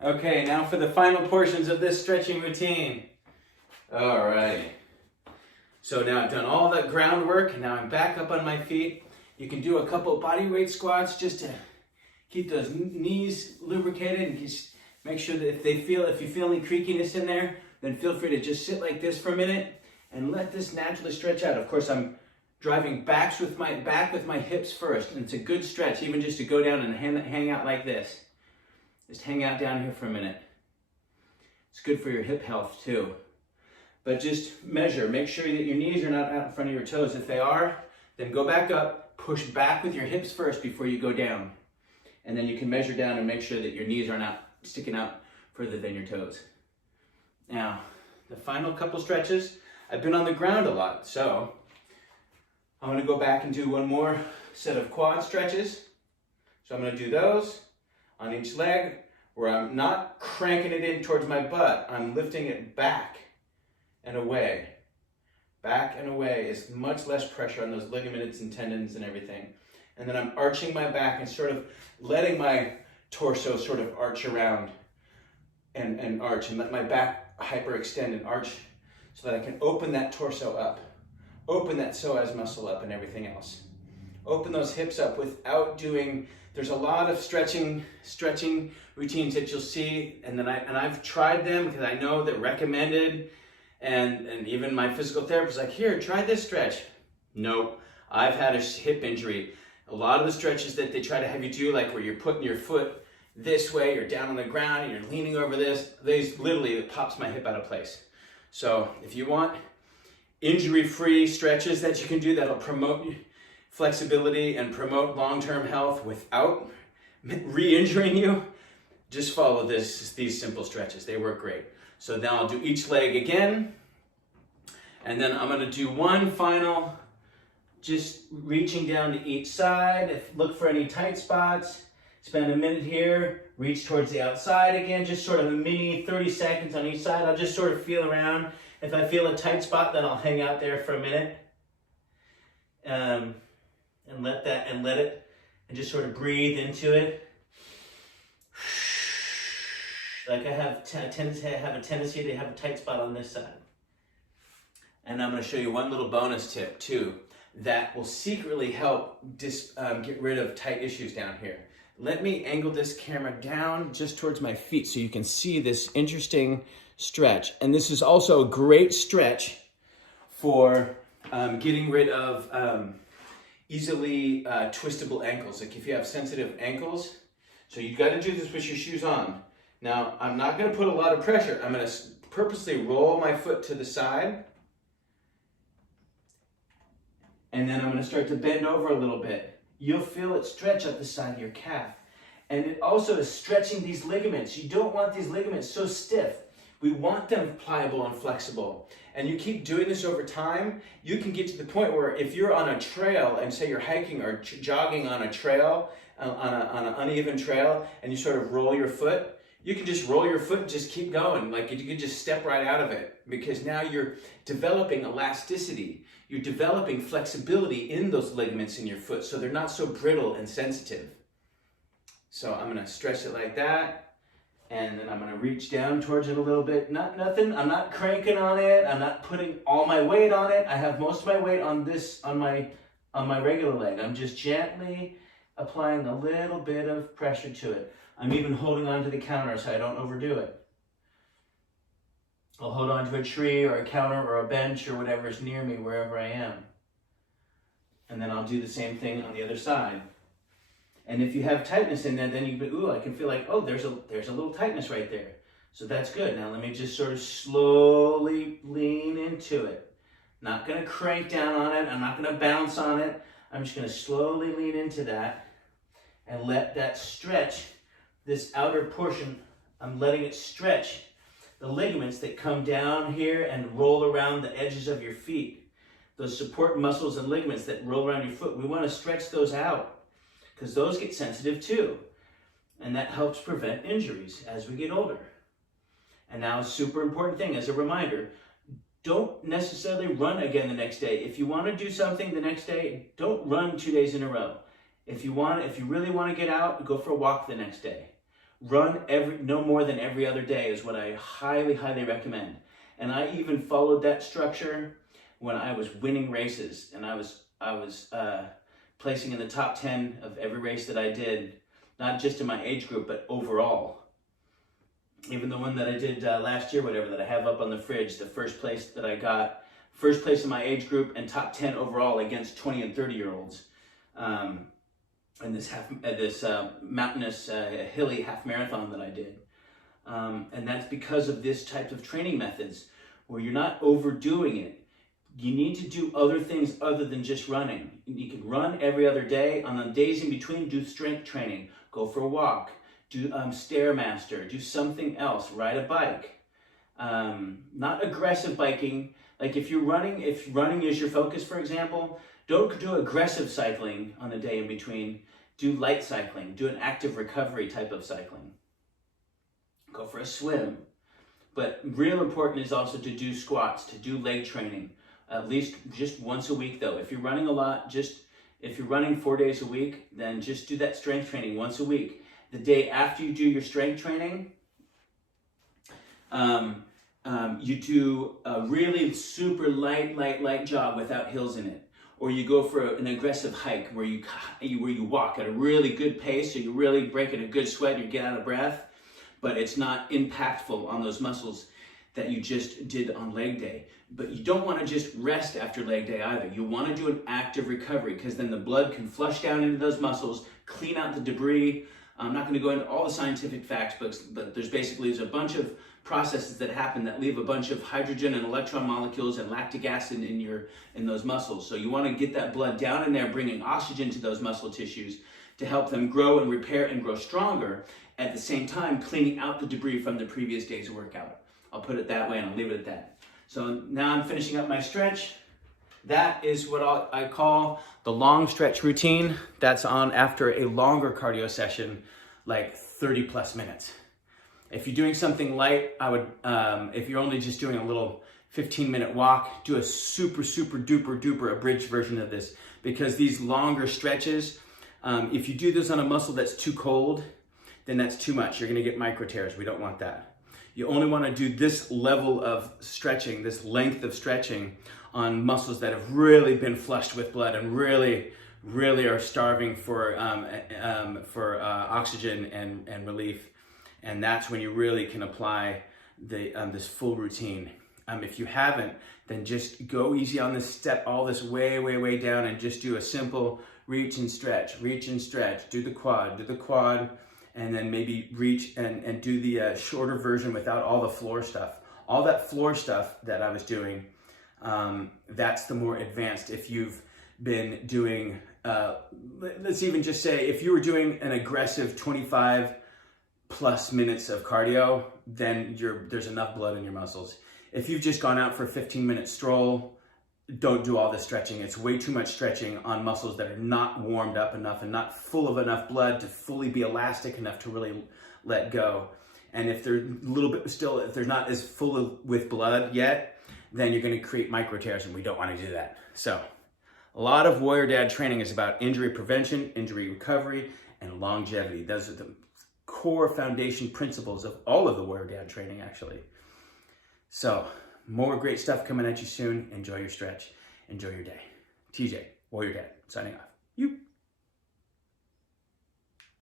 Okay, now for the final portions of this stretching routine. Alrighty. So now I've done all the groundwork, and now I'm back up on my feet. You can do a couple body weight squats just to keep those knees lubricated and just make sure that if you feel any creakiness in there, then feel free to just sit like this for a minute and let this naturally stretch out. Of course, I'm driving back with my hips first, and it's a good stretch, even just to go down and hang out like this. Just hang out down here for a minute. It's good for your hip health too. But just measure, make sure that your knees are not out in front of your toes. If they are, then go back up, push back with your hips first before you go down. And then you can measure down and make sure that your knees are not sticking out further than your toes. Now, the final couple stretches, I've been on the ground a lot, so I'm gonna go back and do one more set of quad stretches. So I'm gonna do those on each leg, where I'm not cranking it in towards my butt, I'm lifting it back and away. Back and away is much less pressure on those ligaments and tendons and everything. And then I'm arching my back and sort of letting my torso sort of arch around and arch, and let my back hyperextend and arch so that I can open that torso up, open that psoas muscle up and everything else. Open those hips up without doing, there's a lot of stretching routines that you'll see, and I've tried them because I know they're recommended, and even my physical therapist is like, here, try this stretch. Nope, I've had a hip injury. A lot of the stretches that they try to have you do, like where you're putting your foot this way, you're down on the ground and you're leaning over this, it pops my hip out of place. So if you want injury-free stretches that you can do that'll promote flexibility and promote long-term health without re-injuring you, just follow these simple stretches. They work great. So now I'll do each leg again, and then I'm gonna do one final, just reaching down to each side. Look for any tight spots. Spend a minute here, reach towards the outside again, just sort of a mini 30 seconds on each side. I'll just sort of feel around. If I feel a tight spot, then I'll hang out there for a minute. And let it, and just sort of breathe into it. Like I have a tendency to have a tight spot on this side. And I'm going to show you one little bonus tip too that will secretly help get rid of tight issues down here. Let me angle this camera down just towards my feet so you can see this interesting stretch. And this is also a great stretch for getting rid of easily twistable ankles. Like if you have sensitive ankles, so you got to do this with your shoes on. Now, I'm not going to put a lot of pressure. I'm going to purposely roll my foot to the side. And then I'm going to start to bend over a little bit. You'll feel it stretch up the side of your calf. And it also is stretching these ligaments. You don't want these ligaments so stiff. We want them pliable and flexible. And you keep doing this over time, you can get to the point where if you're on a trail and say you're hiking or jogging on a trail, on an uneven trail, and you sort of roll your foot, you can just roll your foot and just keep going. Like you can just step right out of it, because now you're developing elasticity. You're developing flexibility in those ligaments in your foot so they're not so brittle and sensitive. So I'm going to stretch it like that, and then I'm going to reach down towards it a little bit. Nothing, I'm not cranking on it. I'm not putting all my weight on it. I have most of my weight on my regular leg. I'm just gently applying a little bit of pressure to it. I'm even holding on to the counter so I don't overdo it. I'll hold on to a tree or a counter or a bench or whatever is near me, wherever I am. And then I'll do the same thing on the other side. And if you have tightness in there, then you can, ooh, I can feel like, oh, there's a little tightness right there. So that's good. Now let me just sort of slowly lean into it. Not going to crank down on it. I'm not going to bounce on it. I'm just going to slowly lean into that and let that stretch this outer portion. I'm letting it stretch the ligaments that come down here and roll around the edges of your feet. Those support muscles and ligaments that roll around your foot, we want to stretch those out because those get sensitive too. And that helps prevent injuries as we get older. And now a super important thing as a reminder, don't necessarily run again the next day. If you want to do something the next day, don't run 2 days in a row. If you really want to get out, go for a walk the next day. Run no more than every other day is what I highly, highly recommend. And I even followed that structure when I was winning races, and I was placing in the top 10 of every race that I did, not just in my age group, but overall. Even the one that I did last year, whatever, that I have up on the fridge, the first place that I got, first place in my age group and top 10 overall against 20 and 30-year-olds. In this mountainous, hilly half marathon that I did. And that's because of this type of training methods where you're not overdoing it. You need to do other things other than just running. You can run every other day. On the days in between, do strength training. Go for a walk. Do Stairmaster. Do something else. Ride a bike. Not aggressive biking. Like if running is your focus, for example, don't do aggressive cycling on the day in between. Do light cycling. Do an active recovery type of cycling. Go for a swim. But real important is also to do squats, to do leg training, at least just once a week though. If you're running a lot, if you're running 4 days a week, then just do that strength training once a week. The day after you do your strength training, you do a really super light jog without hills in it. Or you go for an aggressive hike where you walk at a really good pace, so you really break in a good sweat and you get out of breath, but it's not impactful on those muscles that you just did on leg day. But you don't want to just rest after leg day either. You want to do an active recovery because then the blood can flush down into those muscles, clean out the debris. I'm not going to go into all the scientific facts, but there's a bunch of processes that happen that leave a bunch of hydrogen and electron molecules and lactic acid in those muscles. So you want to get that blood down in there, bringing oxygen to those muscle tissues to help them grow and repair and grow stronger, at the same time cleaning out the debris from the previous day's workout. I'll put it that way and I'll leave it at that. So now I'm finishing up my stretch. That is what I call the long stretch routine. That's on after a longer cardio session, like 30 plus minutes. If you're doing something light, I would, if you're only just doing a little 15-minute walk, do a super duper abridged version of this, because these longer stretches, if you do this on a muscle that's too cold, then that's too much. You're gonna get micro tears. We don't want that. You only wanna do this level of stretching, this length of stretching on muscles that have really been flushed with blood and really are starving for oxygen and relief. And that's when you really can apply this full routine. If you haven't, then just go easy on this, step all this way down and just do a simple reach and stretch, do the quad, and then maybe reach and do the shorter version without all the floor stuff. All that floor stuff that I was doing, that's the more advanced. If you've been doing, let's even just say, if you were doing an aggressive 25 plus minutes of cardio, then there's enough blood in your muscles. If you've just gone out for a 15-minute stroll, don't do all this stretching. It's way too much stretching on muscles that are not warmed up enough and not full of enough blood to fully be elastic enough to really let go. And if they're a little bit still, if they're not as full with blood yet, then you're going to create micro tears, and we don't want to do that. So a lot of Warrior Dad training is about injury prevention, injury recovery, and longevity. Those are the core foundation principles of all of the Warrior Dad training, actually. So more great stuff coming at you soon. Enjoy your stretch. Enjoy your day. TJ, Warrior Dad, signing off. You.